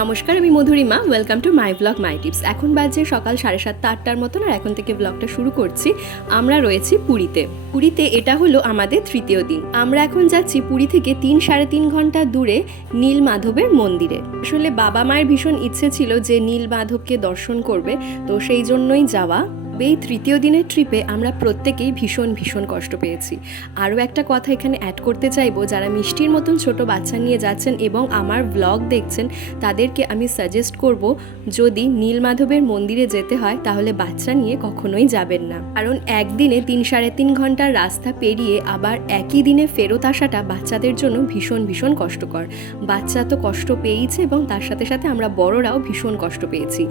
নমস্কার, আমি Madhurima. Welcome to my blog my tips এখন বাজে সকাল সাড়ে সাতটা, আটটার মতন, আর এখন থেকে ব্লগটা শুরু করছি। আমরা রয়েছি পুরীতে। পুরীতে এটা হলো আমাদের তৃতীয় দিন। আমরা এখন যাচ্ছি পুরী থেকে তিন সাড়ে তিন ঘণ্টা দূরে নীল মাধবের মন্দিরে। আসলে বাবা মায়ের ভীষণ ইচ্ছে ছিল যে নীল মাধবকে দর্শন করবে, তো সেই জন্যই যাওয়া। এই তৃতীয় দিনের ট্রিপে আমরা প্রত্যেকেই ভীষণ ভীষণ কষ্ট পেয়েছি। আরও একটা কথা এখানে অ্যাড করতে চাইব, যারা মিষ্টির মতন ছোট বাচ্চা নিয়ে যাচ্ছেন এবং আমার ব্লগ দেখছেন, তাদেরকে আমি সাজেস্ট করব, যদি নীলমাধবের মন্দিরে যেতে হয়, তাহলে বাচ্চা নিয়ে কখনোই যাবেন না। কারণ একদিনে তিন সাড়ে তিন ঘণ্টার রাস্তা পেরিয়ে আবার একই দিনে ফেরত আসাটা বাচ্চাদের জন্য ভীষণ ভীষণ কষ্টকর। বাচ্চা তো কষ্ট পেয়েইছে এবং তার সাথে সাথে আমরা বড়রাও ভীষণ কষ্ট পেয়েছি।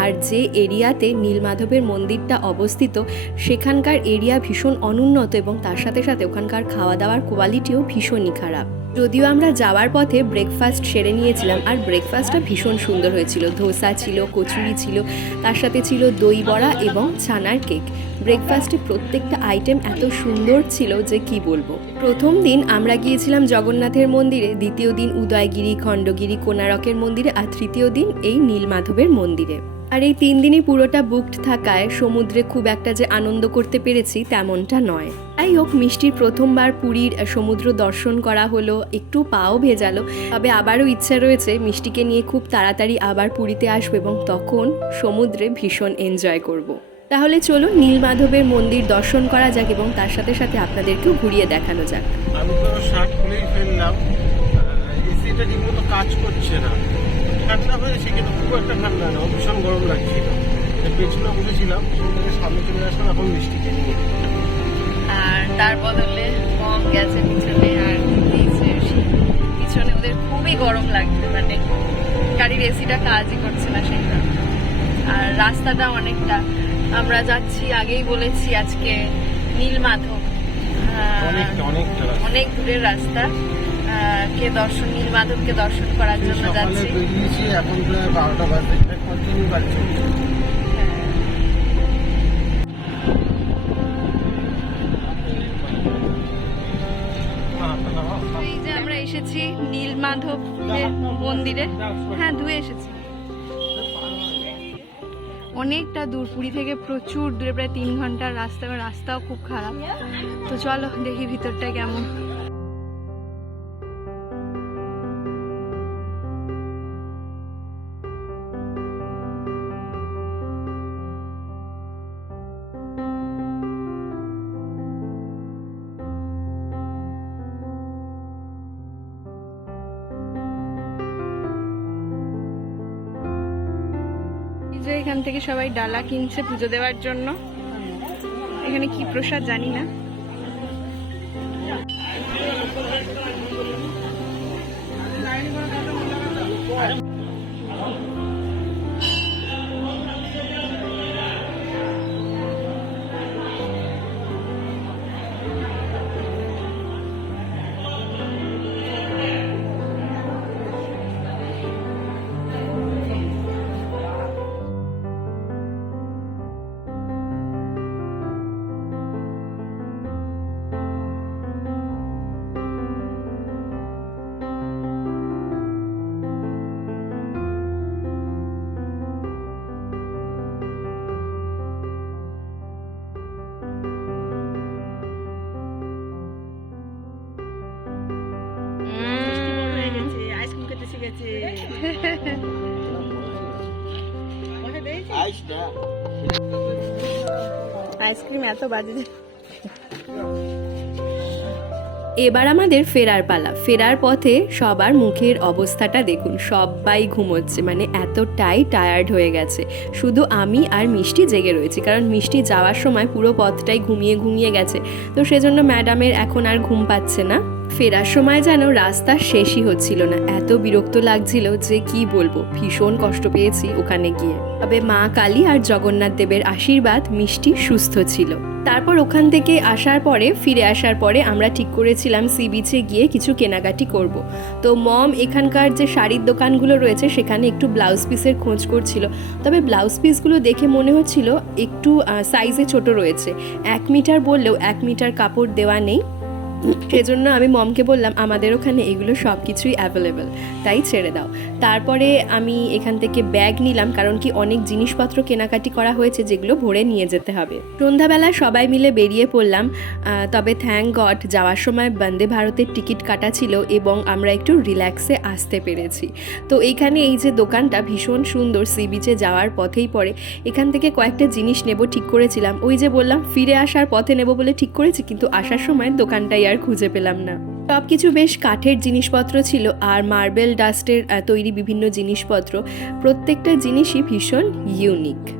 আর যে এরিয়াতে নীলমাধবের মন্দিরটা অবস্থিত, সেখানকার এরিয়া ভীষণ অনুন্নত এবং তার সাথে সাথে ওখানকার খাওয়া দাওয়ার কোয়ালিটিও ভীষণই খারাপ। যদিও আমরা যাওয়ার পথে ব্রেকফাস্ট সেরে নিয়েছিলাম আর ব্রেকফাস্টটা ভীষণ সুন্দর হয়েছিল। ধোসা ছিল, কচুরি ছিল, তার সাথে ছিল দই বড়া এবং ছানার কেক। ব্রেকফাস্টে প্রত্যেকটা আইটেম এত সুন্দর ছিল যে কি বলব? প্রথম দিন আমরা গিয়েছিলাম জগন্নাথের মন্দিরে, দ্বিতীয় দিন উদয়গিরি, খণ্ডগিরি কোনারকের মন্দিরে আর তৃতীয় দিন এই নীলমাধবের মন্দিরে। আর এই তিন দিনই পুরোটা বুকড থাকায় সমুদ্রে খুব একটা যে আনন্দ করতে পেরেছি তেমনটা নয়। যাই হোক, মিষ্টির প্রথমবার পুরীর সমুদ্র দর্শন করা হলো, একটু পাও ভেজালো, তবে আবারও ইচ্ছা রয়েছে মিষ্টিকে নিয়ে খুব তাড়াতাড়ি আবার পুরীতে আসব এবং তখন সমুদ্রে ভীষণ এনজয় করব। তাহলে চলুন নীলমাধবের মন্দির দর্শন করা যাক এবং তার সাথে সাথে আপনাদেরকেও ঘুরিয়ে দেখানো যাক। আমি তো শার্ট খুলেই ফেললাম। এসিটা ঠিক মতো কাজ করছে না। ঠান্ডা খুব একটা ঠান্ডা না ভীষণ গরম লাগছিল। পেছনে বসেছিলাম থেকে সামনে চলে আসলাম এখন আর তার বদলে কম গেছে পিছনে আর পিছনে ওদের খুবই গরম লাগছে মানে গাড়ির এসিটা কাজই করছে না সেটা। আর রাস্তাটা অনেকটা। আমরা যাচ্ছি আগেই বলেছি আজকে নীলমাধব। রাস্তা। অনেক দূরের রাস্তা। কে দর্শন নীলমাধবকে দর্শন করার জন্য যাচ্ছি। বেরিয়েছি এখন প্রায় বারোটা বাজে। কন্টিনিউ গাড়ি চলছে এই যে আমরা এসেছি নীলমাধব মন্দিরে। হ্যাঁ ধুয়ে এসেছি। অনেকটা দূর পুরী থেকে প্রচুর দূরে প্রায় তিন ঘণ্টার রাস্তা রাস্তাও খুব খারাপ। তো চলো দেখি ভিতরটা কেমন। যে এখান থেকে সবাই ডালা কিনছে পুজো দেওয়ার জন্য। এখানে কি প্রসাদ জানি না। আইসক্রিম এত বাজে এবার আমাদের ফেরার পালা। ফেরার পথে সবার মুখের অবস্থাটা দেখুন। সবাই ঘুমোচ্ছে মানে এতটাই টায়ার্ড হয়ে গেছে। শুধু আমি আর মিষ্টি জেগে রয়েছি, কারণ মিষ্টি যাওয়ার সময় পুরো পথটাই ঘুমিয়ে ঘুমিয়ে গেছে। তো সেজন্য ম্যাডামের এখন আর ঘুম পাচ্ছে না। ফেরার সময় যেন রাস্তা শেষই হচ্ছিল না। এত বিরক্ত লাগছিল যে কি বলব, ভীষণ কষ্ট পেয়েছি ওখানে গিয়ে। তবে মা কালী আর জগন্নাথ দেবের আশীর্বাদ মিষ্টি সুস্থ ছিল। তারপর ওখান থেকে আসার পরে, ফিরে আসার পরে আমরা ঠিক করেছিলাম সি বিচে গিয়ে কিছু কেনাকাটি করব। তো মম এখানকার যে শাড়ির দোকানগুলো রয়েছে, সেখানে একটু ব্লাউজ পিসের খোঁজ করছিল। তবে ব্লাউজ পিসগুলো দেখে মনে হচ্ছিল একটু সাইজে ছোট রয়েছে। এক মিটার বললেও এক মিটার কাপড় দেওয়া নেই। সেজন্য আমি মমকে বললাম, আমাদের ওখানে এগুলো সব কিছুই অ্যাভেলেবেল তাই ছেড়ে দাও। তারপরে আমি এখান থেকে ব্যাগ নিলাম, কারণ কি অনেক জিনিসপত্র কেনাকাটি করা হয়েছে যেগুলো ভরে নিয়ে যেতে হবে। সন্ধ্যাবেলা সবাই মিলে বেরিয়ে পড়লাম তবে থ্যাংক গড যাওয়ার সময় বন্দে ভারতের টিকিট কাটা ছিল এবং আমরা একটু রিল্যাক্সে আসতে পেরেছি। তো এইখানে এই যে দোকানটা ভীষণ সুন্দর সি বিচে যাওয়ার পথেই পড়ে। এখান থেকে কয়েকটা জিনিস নেব, ঠিক করেছিলাম। ওই যে বললাম, ফিরে আসার পথে নেব বলে ঠিক করেছি, কিন্তু আসার সময় দোকানটাই আর খুঁজে পেলাম না। সব কিছু বেশ কাঠের জিনিসপত্র ছিল আর মার্বেল ডাস্টের তৈরি বিভিন্ন জিনিসপত্র। প্রত্যেকটা জিনিসই ভীষণ ইউনিক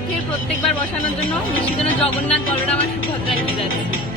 রথের প্রত্যেকবার বসানোর জন্য মিষ্টির জন্য জগন্নাথ বলরাম আর সুভদ্রা নিয়ে যাচ্ছে।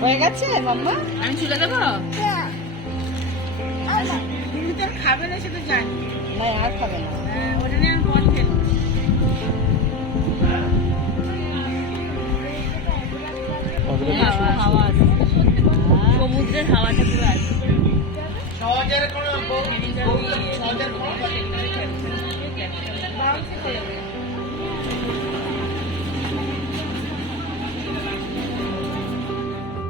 হয়ে গেছে মাম্মা? আমি চলে দেবো? তুমি তো আর খাবে না সেটা জানি। না আর খাবে না। ওটা নিয়ে আমি আছে। সমুদ্রের হাওয়াটা পুরো আছে।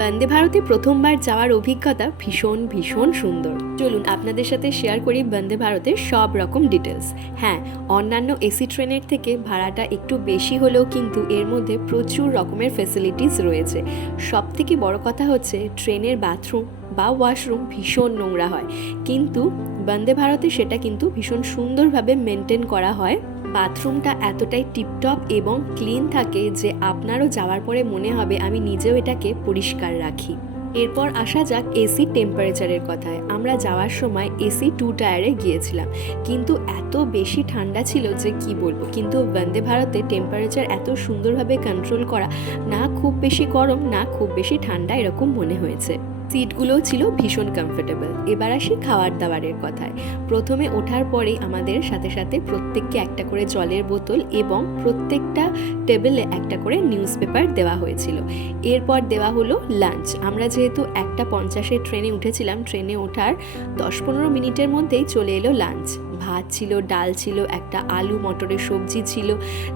বন্দে ভারতে প্রথমবার যাওয়ার অভিজ্ঞতা ভীষণ ভীষণ সুন্দর। চলুন আপনাদের সাথে শেয়ার করি বন্দে ভারতের সব রকম ডিটেলস হ্যাঁ অন্যান্য এসি ট্রেনের থেকে ভাড়াটা একটু বেশি হলেও কিন্তু এর মধ্যে প্রচুর রকমের ফেসিলিটিস রয়েছে। সব থেকে বড় কথা হচ্ছে ট্রেনের বাথরুম বা ওয়াশরুম ভীষণ নোংরা হয়। কিন্তু বন্দে ভারতে সেটা কিন্তু ভীষণ সুন্দরভাবে মেনটেন করা হয়। বাথরুমটা এতটাই টিপটপ এবং ক্লিন থাকে যে আপনারও যাওয়ার পরে মনে হবে আমি নিজেও এটাকে পরিষ্কার রাখি। এরপর আসা যাক এসি টেম্পারেচারের কথায়। আমরা যাওয়ার সময় এসি টু টায়ারে গিয়েছিলাম। কিন্তু এত বেশি ঠান্ডা ছিল যে কি বলব? কিন্তু বন্দে ভারতে টেম্পারেচার এত সুন্দরভাবে কন্ট্রোল করা না খুব বেশি গরম, না খুব বেশি ঠান্ডা এরকম মনে হয়েছে। সিটগুলোও ছিল ভীষণ কমফোর্টেবল এবার আসি খাওয়ার দাবারের কথায়। প্রথমে ওঠার পরেই আমাদের সাথে সাথে প্রত্যেককে একটা করে জলের বোতল এবং প্রত্যেকটা টেবিলে একটা করে নিউজ পেপার দেওয়া হয়েছিল। এরপর দেওয়া হলো লাঞ্চ আমরা যেহেতু একটা পঞ্চাশের ট্রেনে উঠেছিলাম, ট্রেনে ওঠার দশ পনেরো মিনিটের মধ্যেই চলে এলো লাঞ্চ ভাত ছিল, ডাল ছিল, একটা আলু, মটরের সবজি ছিল,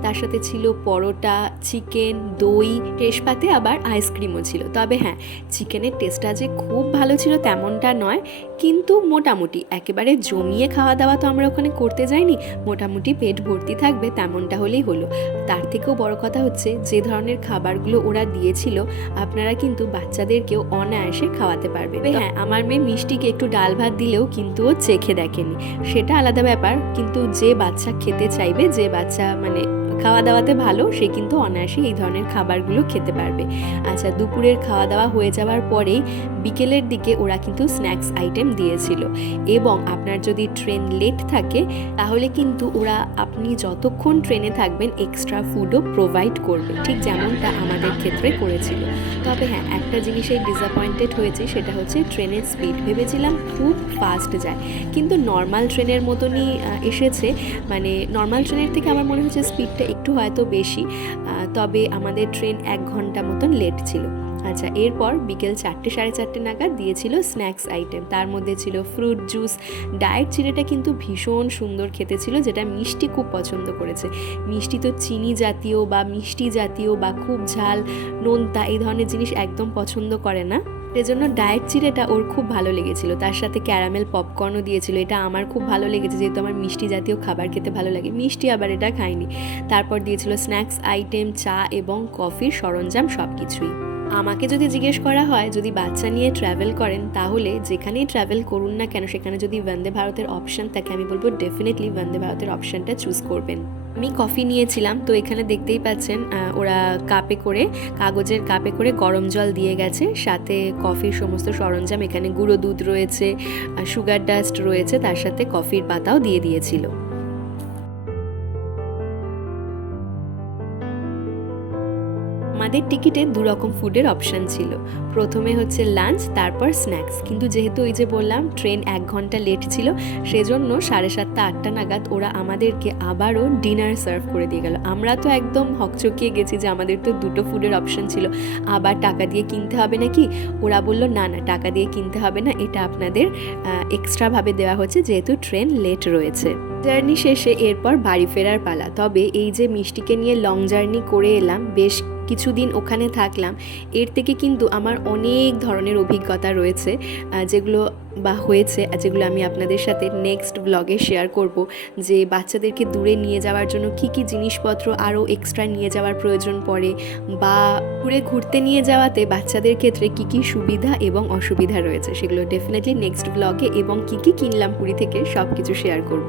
তার সাথে ছিল পরোটা, চিকেন, দই টেস্টপাতে আবার আইসক্রিমও ছিল। তবে হ্যাঁ চিকেনের টেস্টটা যে খুব ভালো ছিল তেমনটা নয়, কিন্তু মোটামুটি একেবারে জমিয়ে খাওয়া দাওয়া তো আমরা ওখানে করতে যাইনি, মোটামুটি পেট ভর্তি থাকবে তেমনটা হলেই হলো। তার থেকেও বড় কথা হচ্ছে, যে ধরনের খাবারগুলো ওরা দিয়েছিল, আপনারা কিন্তু বাচ্চাদেরকেও অনায়াসে খাওয়াতে পারবে হ্যাঁ আমার মেয়ে মিষ্টিকে একটু ডাল ভাত দিলেও কিন্তু ও চেখে দেখেনি। সেটা আলাদা ব্যাপার কিন্তু যে বাচ্চা খেতে চাইবে যে বাচ্চা মানে খাওয়া দাওয়াতে ভালো, সে কিন্তু অনায়াসে এই ধরনের খাবারগুলো খেতে পারবে। আচ্ছা দুপুরের খাওয়া দাওয়া হয়ে যাওয়ার পরেই বিকেলের দিকে ওরা কিন্তু স্ন্যাক্স আইটেম দিয়েছিল। এবং আপনার যদি ট্রেন লেট থাকে, তাহলে কিন্তু ওরা আপনি যতক্ষণ ট্রেনে থাকবেন, এক্সট্রা ফুডও প্রোভাইড করবে। ঠিক যেমনটা আমাদের ক্ষেত্রে করেছিল। তবে হ্যাঁ একটা জিনিসে ডিসঅ্যাপয়েন্টেড হয়েছে, সেটা হচ্ছে ট্রেনের স্পিড ভেবেছিলাম খুব ফাস্ট যায়। কিন্তু নর্মাল ট্রেনের মতনই এসেছে। মানে নর্মাল ট্রেনের থেকে আমার মনে হচ্ছে স্পিডটা একটু হয়তো বেশি তবে আমাদের ট্রেন এক ঘণ্টা মতন লেট ছিল। আচ্ছা এরপর বিকেল চারটে, সাড়ে চারটে নাগাদ দিয়েছিল স্ন্যাক্স আইটেম। তার মধ্যে ছিল ফ্রুট জুস। ডায়েট চিড়েটা কিন্তু ভীষণ সুন্দর খেতে ছিল, যেটা মিষ্টি খুব পছন্দ করেছে। মিষ্টি তো চিনি জাতীয় বা মিষ্টি জাতীয় বা খুব ঝাল, নোনতা এই ধরনের জিনিস একদম পছন্দ করে না। সেজন্য ডায়েট চিড়েটা ওর খুব ভালো লেগেছিল। তার সাথে ক্যারামেল পপকর্নও দিয়েছিল। এটা আমার খুব ভালো লেগেছে, যেহেতু আমার মিষ্টি জাতীয় খাবার খেতে ভালো লাগে। মিষ্টি আবার এটা খাইনি। তারপর দিয়েছিল স্ন্যাক্স, আইটেম, চা এবং কফির সরঞ্জাম সব কিছুই আমাকে যদি জিজ্ঞেস করা হয়, যদি বাচ্চা নিয়ে ট্রাভেল করেন, তাহলে যেখানেই ট্রাভেল করুন না কেন, সেখানে যদি বন্দে ভারতের অপশান থাকে, আমি বলব ডেফিনেটলি বন্দে ভারতের অপশানটা চুজ করবেন। আমি কফি নিয়েছিলাম, তো এখানে দেখতেই পাচ্ছেন ওরা কাপে করে, কাগজের কাপে করে গরম জল দিয়ে গেছে, সাথে কফির সমস্ত সরঞ্জাম, এখানে গুঁড়ো দুধ রয়েছে সুগার ডাস্ট রয়েছে, তার সাথে কফির পাতাও দিয়ে দিয়েছিল। আমাদের টিকিটে দু রকম ফুডের অপশান ছিল। প্রথমে হচ্ছে লাঞ্চ, তারপর স্ন্যাক্স। কিন্তু যেহেতু ওই যে বললাম, ট্রেন এক ঘণ্টা লেট ছিল, সেজন্য সাড়ে সাতটা, আটটা নাগাদ ওরা আমাদেরকে আবারও ডিনার সার্ভ করে দিয়ে গেল। আমরা তো একদম হকচকিয়ে গেছি যে আমাদের তো দুটো ফুডের অপশান ছিল। আবার টাকা দিয়ে কিনতে হবে নাকি? ওরা বলল, না না, টাকা দিয়ে কিনতে হবে না, এটা আপনাদের এক্সট্রাভাবে দেওয়া হচ্ছে যেহেতু ট্রেন লেট রয়েছে। জার্নি শেষে এরপর বাড়ি ফেরার পালা। তবে এই যে মিষ্টিকে নিয়ে লং জার্নি করে এলাম, বেশ কিছুদিন ওখানে থাকলাম। এর থেকে কিন্তু আমার অনেক ধরনের অভিজ্ঞতা রয়েছে যেগুলো বা হয়েছে যেগুলো আমি আপনাদের সাথে নেক্সট ব্লগে শেয়ার করব। যে বাচ্চাদেরকে দূরে নিয়ে যাওয়ার জন্য কি কি জিনিসপত্র আরও এক্সট্রা নিয়ে যাওয়ার প্রয়োজন পড়ে, বা দূরে ঘুরতে নিয়ে যাওয়াতে বাচ্চাদের ক্ষেত্রে কি কি সুবিধা এবং অসুবিধা রয়েছে, সেগুলো ডেফিনেটলি নেক্সট ব্লগে এবং কি কি কিনলাম পুরী থেকে সব কিছু শেয়ার করব।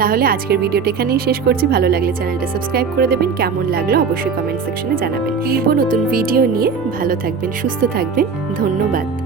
তাহলে আজকের ভিডিওটা এখানেই শেষ করছি। ভালো লাগলে চ্যানেলটা সাবস্ক্রাইব করে দেবেন। কেমন লাগল অবশ্যই কমেন্ট সেকশনে জানাবেন। ফিরবো নতুন ভিডিও নিয়ে ভালো থাকবেন সুস্থ থাকবেন। ধন্যবাদ।